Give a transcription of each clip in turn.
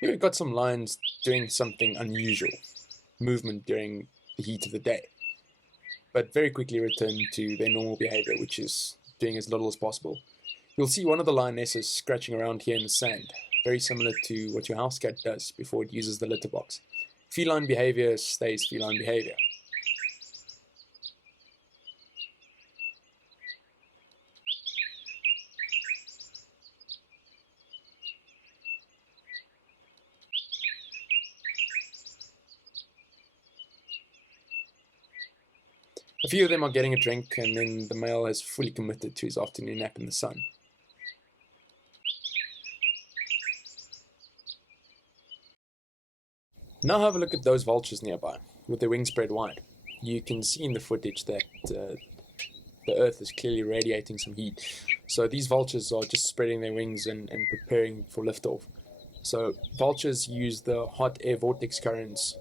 Here we've got some lions doing something unusual, movement during the heat of the day, but very quickly return to their normal behavior, which is doing as little as possible. You'll see one of the lionesses scratching around here in the sand, very similar to what your house cat does before it uses the litter box. Feline behavior stays feline behavior. A few of them are getting a drink, and then the male has fully committed to his afternoon nap in the sun. Now have a look at those vultures nearby, with their wings spread wide. You can see in the footage that the earth is clearly radiating some heat. So these vultures are just spreading their wings and preparing for liftoff. So vultures use the hot air vortex currents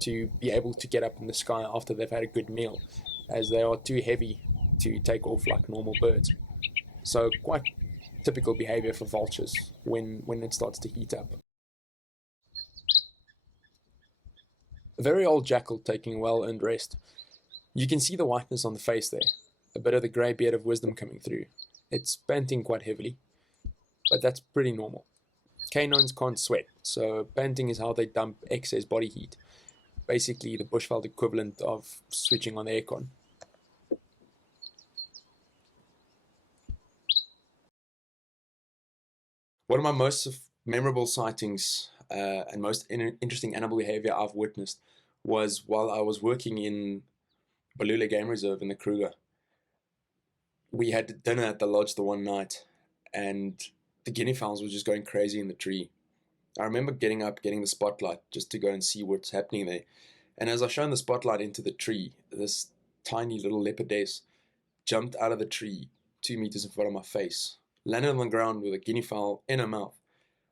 to be able to get up in the sky after they've had a good meal, as they are too heavy to take off like normal birds. So quite typical behavior for vultures when it starts to heat up. A very old jackal taking a well-earned rest. You can see the whiteness on the face there, a bit of the grey beard of wisdom coming through. It's panting quite heavily, but that's pretty normal. Canines can't sweat, so panting is how they dump excess body heat. Basically the bushveld equivalent of switching on the aircon. One of my most memorable sightings and most interesting animal behavior I've witnessed was while I was working in Balula Game Reserve in the Kruger. We had dinner at the lodge the one night, and the guinea fowls were just going crazy in the tree. I remember getting up, getting the spotlight just to go and see what's happening there. And as I shone the spotlight into the tree, this tiny little leopardess jumped out of the tree 2 meters in front of my face, landed on the ground with a guinea fowl in her mouth,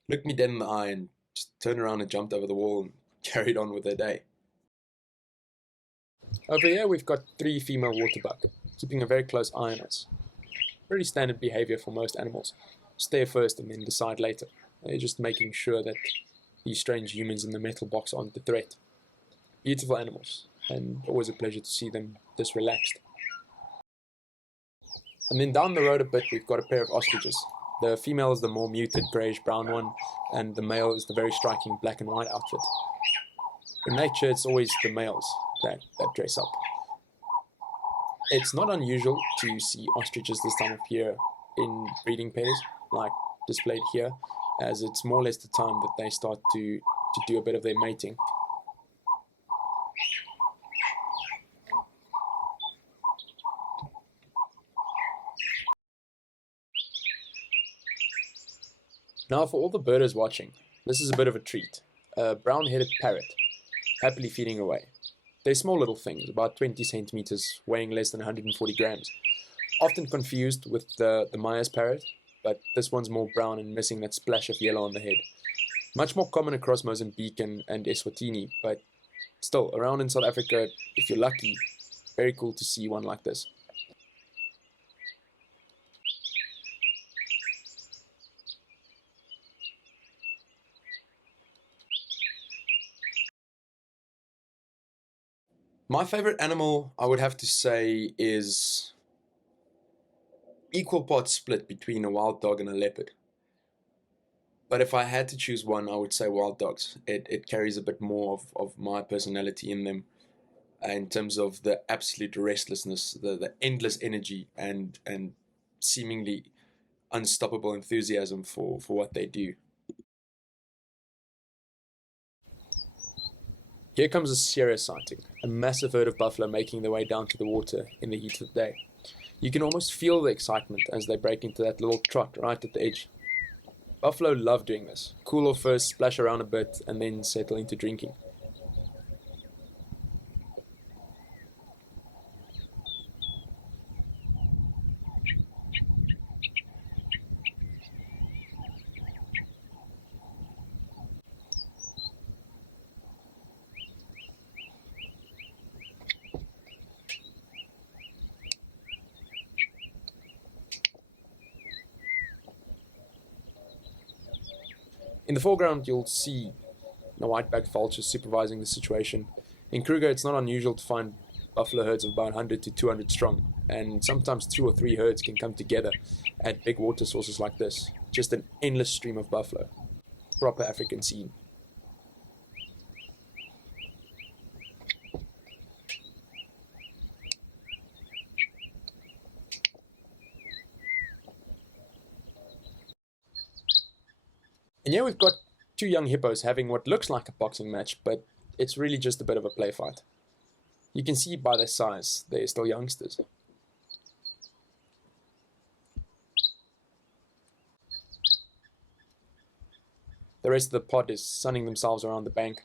looked me dead in the eye, and just turned around and jumped over the wall and carried on with her day. Over here we've got 3 female waterbuck, keeping a very close eye on us. Pretty standard behavior for most animals. Stare first and then decide later. They're just making sure that these strange humans in the metal box aren't a threat. Beautiful animals, and always a pleasure to see them this relaxed. And then down the road a bit we've got a pair of ostriches. The female is the more muted greyish brown one, and the male is the very striking black and white outfit. In nature it's always the males that dress up. It's not unusual to see ostriches this time of year in breeding pairs, like displayed here, as it's more or less the time that they start to do a bit of their mating. Now for all the birders watching, this is a bit of a treat. A brown-headed parrot, happily feeding away. They're small little things, about 20 centimeters, weighing less than 140 grams. Often confused with the Myers parrot, but this one's more brown and missing that splash of yellow on the head. Much more common across Mozambique and Eswatini, but still, around in South Africa, if you're lucky, very cool to see one like this. My favorite animal, I would have to say, is equal parts split between a wild dog and a leopard. But if I had to choose one, I would say wild dogs. It carries a bit more of my personality in them, in terms of the absolute restlessness, the endless energy, and seemingly unstoppable enthusiasm for what they do. Here comes a serious sighting, a massive herd of buffalo making their way down to the water in the heat of the day. You can almost feel the excitement as they break into that little trot right at the edge. Buffalo love doing this. Cool off first, splash around a bit, and then settle into drinking. In the foreground, you'll see the white-backed vultures supervising the situation. In Kruger, it's not unusual to find buffalo herds of about 100 to 200 strong, and sometimes 2 or 3 herds can come together at big water sources like this. Just an endless stream of buffalo. Proper African scene. And here we've got 2 young hippos having what looks like a boxing match, but it's really just a bit of a play fight. You can see by their size, they're still youngsters. The rest of the pod is sunning themselves around the bank.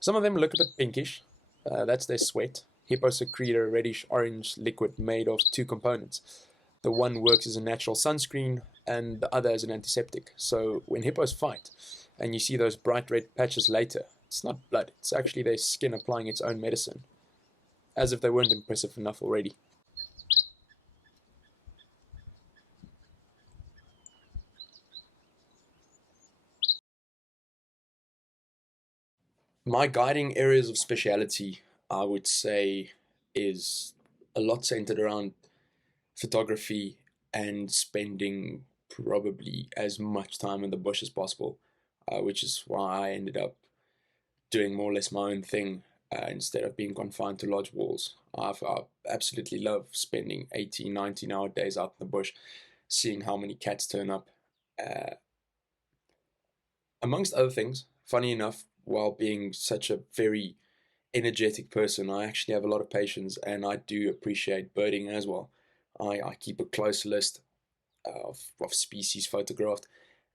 Some of them look a bit pinkish. That's their sweat. Hippos secrete a reddish-orange liquid made of 2 components. The one works as a natural sunscreen and the other as an antiseptic. So when hippos fight, and you see those bright red patches later, it's not blood, it's actually their skin applying its own medicine. As if they weren't impressive enough already. My guiding areas of speciality, I would say, is a lot centered around photography and spending probably as much time in the bush as possible, which is why I ended up doing more or less my own thing instead of being confined to lodge walls. I absolutely love spending 18, 19-hour days out in the bush, seeing how many cats turn up. Amongst other things, funny enough, while being such a very energetic person, I actually have a lot of patience, and I do appreciate birding as well. I keep a close list of species photographed,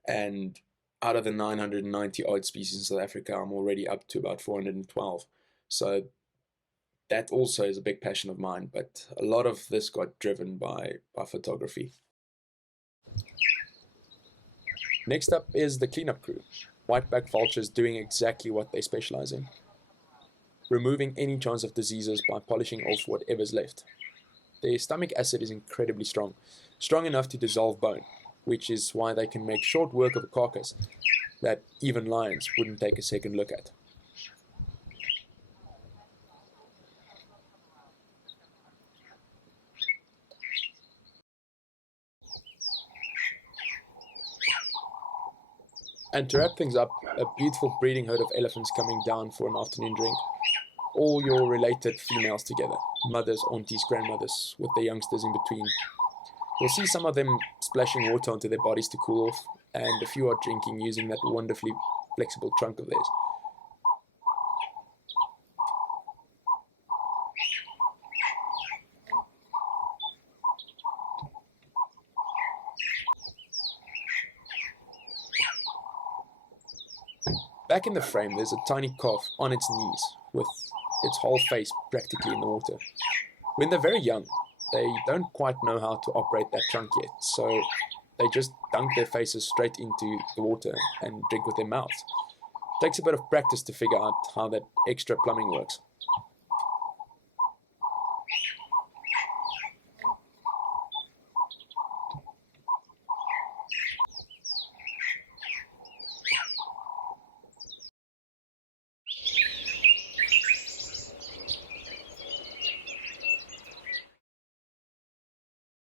and out of the 990 odd species in South Africa, I'm already up to about 412. So that also is a big passion of mine, but a lot of this got driven by photography. Next up is the cleanup crew. Whiteback vultures doing exactly what they specialize in. Removing any chance of diseases by polishing off whatever's left. Their stomach acid is incredibly strong, strong enough to dissolve bone, which is why they can make short work of a carcass that even lions wouldn't take a second look at. And to wrap things up, a beautiful breeding herd of elephants coming down for an afternoon drink. All your related females together, mothers, aunties, grandmothers, with their youngsters in between. You'll see some of them splashing water onto their bodies to cool off, and a few are drinking using that wonderfully flexible trunk of theirs. Back in the frame, there's a tiny calf on its knees, with its whole face practically in the water. When they're very young, they don't quite know how to operate that trunk yet, so they just dunk their faces straight into the water and drink with their mouths. It takes a bit of practice to figure out how that extra plumbing works.